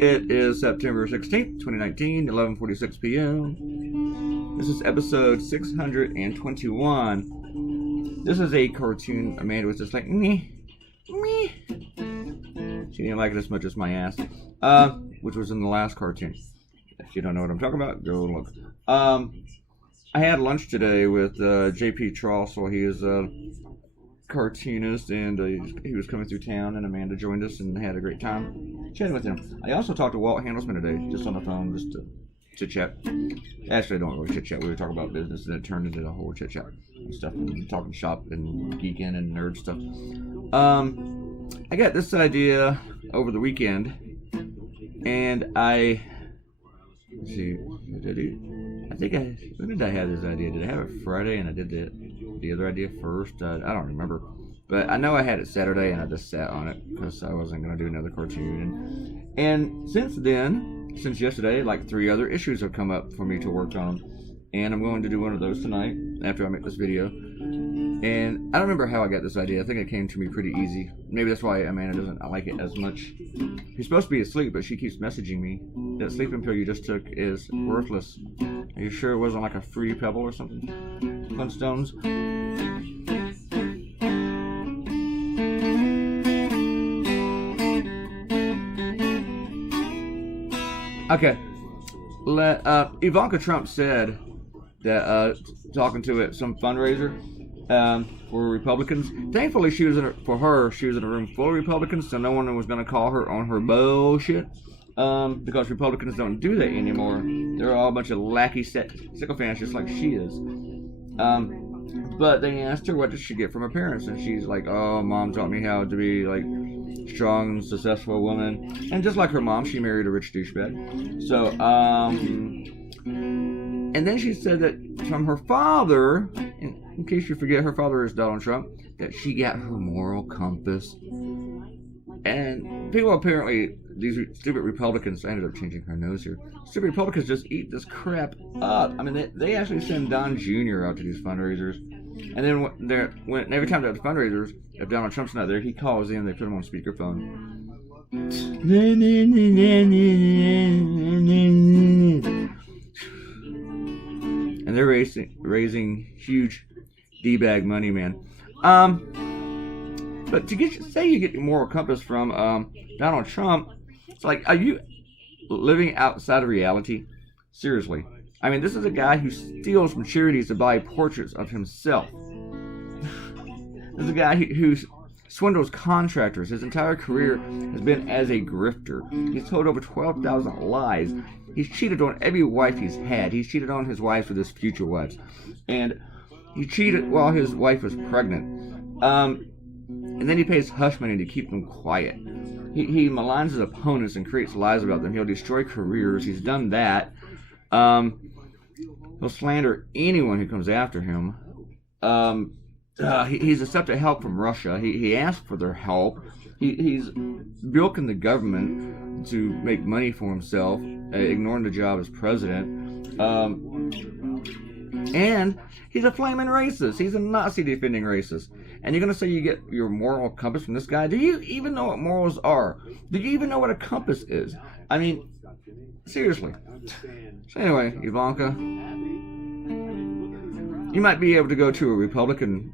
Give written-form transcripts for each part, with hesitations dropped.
It is September 16th, 2019, 11:46 p.m. This is episode 621. This is a cartoon Amanda was just like, meh. She didn't like it as much as my ass, which was in the last cartoon. If you don't know what I'm talking about, go look. I had lunch today with J.P. Trossel. He is a cartoonist, and he was coming through town, and Amanda joined us and had a great time chatting with him. I also talked to Walt Handelsman today, just on the phone, just to chit-chat. Actually, I don't really chit-chat. We were talking about business, and it turned into a whole chit-chat and stuff, and talking shop and geeking and nerd stuff. I got this idea over the weekend, and let's see, when did I have this idea? Did I have it Friday and I did the other idea first? I don't remember. But I know I had it Saturday and I just sat on it because I wasn't going to do another cartoon. And since yesterday, like 3 other issues have come up for me to work on. And I'm going to do one of those tonight after I make this video. And I don't remember how I got this idea. I think it came to me pretty easy. Maybe that's why Amanda doesn't like it as much. He's supposed to be asleep, but she keeps messaging me that sleeping pill you just took is worthless. Are you sure it wasn't like a free pebble or something? Flintstones? Okay. Ivanka Trump said that talking to some fundraiser for Republicans. Thankfully, she was in a room full of Republicans, so no one was going to call her on her bullshit. Because Republicans don't do that anymore. They're all a bunch of lackey sycophants, just like she is. But they asked her what did she get from her parents, and she's like, "Oh, Mom taught me how to be like strong and successful woman." And just like her mom, she married a rich douchebag. So, and then she said that from her father, in case you forget, her father is Donald Trump, that she got her moral compass. And people apparently, these stupid Republicans, I ended up changing her nose here. Stupid Republicans just eat this crap up. I mean, they actually send Don Jr. out to these fundraisers. And then every time they have fundraisers, if Donald Trump's not there, he calls in, they put him on speakerphone. And they're raising huge D-bag money, man. But to say you get your moral compass from Donald Trump, it's like, are you living outside of reality? Seriously. I mean, this is a guy who steals from charities to buy portraits of himself. This is a guy who swindles contractors. His entire career has been as a grifter. He's told over 12,000 lies. He's cheated on every wife he's had. He's cheated on his wives with his future wives. And he cheated while his wife was pregnant. And then he pays hush money to keep them quiet. He maligns his opponents and creates lies about them. He'll destroy careers. He's done that. He'll slander anyone who comes after him. He's accepted help from Russia. He asked for their help. He's bilking the government to make money for himself, ignoring the job as president. And he's a flaming racist. He's a Nazi-defending racist. And you're going to say you get your moral compass from this guy? Do you even know what morals are? Do you even know what a compass is? I mean, seriously. So anyway, Ivanka, you might be able to go to a Republican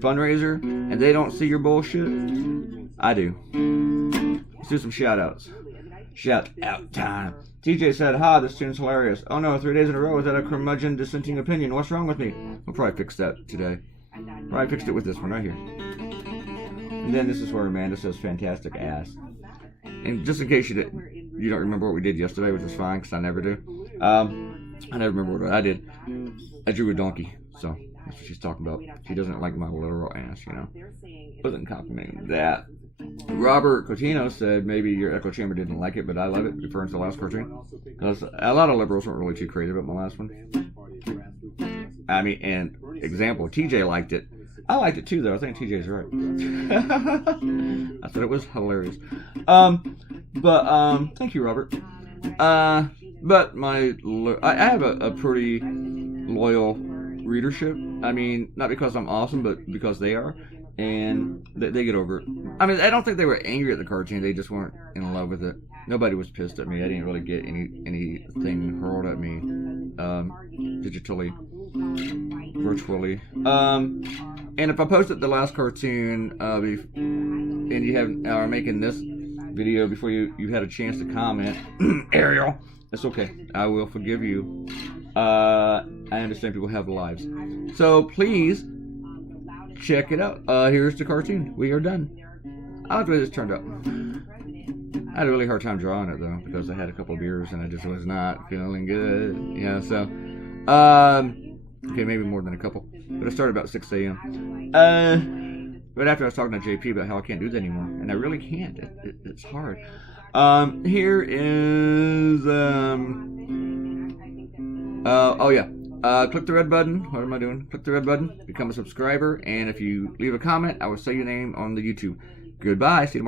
fundraiser and they don't see your bullshit. I do. Let's do some shout-outs. Shout-out time. TJ said, "Ha, this tune's hilarious. Oh no, 3 days in a row. Is that a curmudgeon dissenting opinion? What's wrong with me?" We'll probably fix that today. Probably fixed it with this one right here. And then this is where Amanda says, "Fantastic ass." And just in case you don't remember what we did yesterday, which is fine, because I never do. I never remember what I did. I drew a donkey, so that's what she's talking about. She doesn't like my literal ass, you know. Wasn't complimenting that. Robert Cotino said maybe your echo chamber didn't like it, but I love it, referring to the last cartoon. Because a lot of liberals weren't really too crazy about my last one. I mean, and example, TJ liked it. I liked it too, though. I think TJ's right. I thought it was hilarious. Thank you, Robert. But I have a pretty loyal readership. I mean, not because I'm awesome, but because they are. And they get over it. I mean, I don't think they were angry at the cartoon. They just weren't in love with it. Nobody was pissed at me. I didn't really get anything hurled at me digitally, virtually. And if I posted the last cartoon and you are making this video before you had a chance to comment, Ariel, it's okay. I will forgive you. I understand people have lives. So please check it out. Here's the cartoon. We are done. I like the way this turned out. I had a really hard time drawing it though because I had a couple of beers and I just was not feeling good. Yeah, so okay, maybe more than a couple. But I started about 6 a.m. Right after I was talking to JP about how I can't do that anymore, and I really can't. It's hard. Here is oh yeah. Click the red button. What am I doing? Click the red button. Become a subscriber, and if you leave a comment, I will say your name on the YouTube. Goodbye. See you tomorrow.